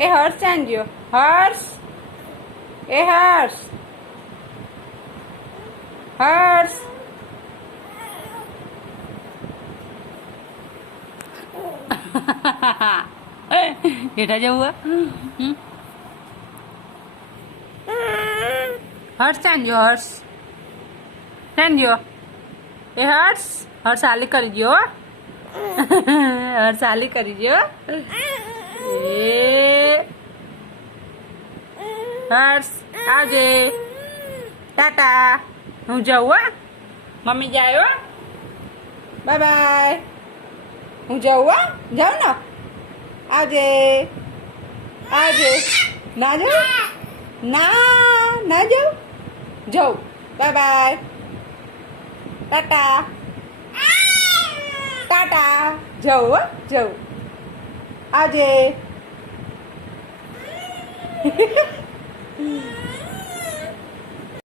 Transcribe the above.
એ હર્ષ ચાંદ ગયો. હર્ષ, એ હર્ષ, હર્ષ. હેઠા જવું હર્ષ ચાંદ ગયો. હર્ષ ચાંદ ગયો. એ હર્ષ, હર્ષ હાલી કરી ગયો. હર્ષ હાલી કરી ગયો. એ હર્ષ આવજે. ટાટા. હું જાઉં હો. મમ્મી જાય હો. Bye bye. હું જાઉં હો. જાઉં ને. આવજે. આવજે. ના જાઉં. ના જાઉં. જાઉં. Bye bye. ટાટા. ટાટા. જાઉં હો. જાઉં. આવજે.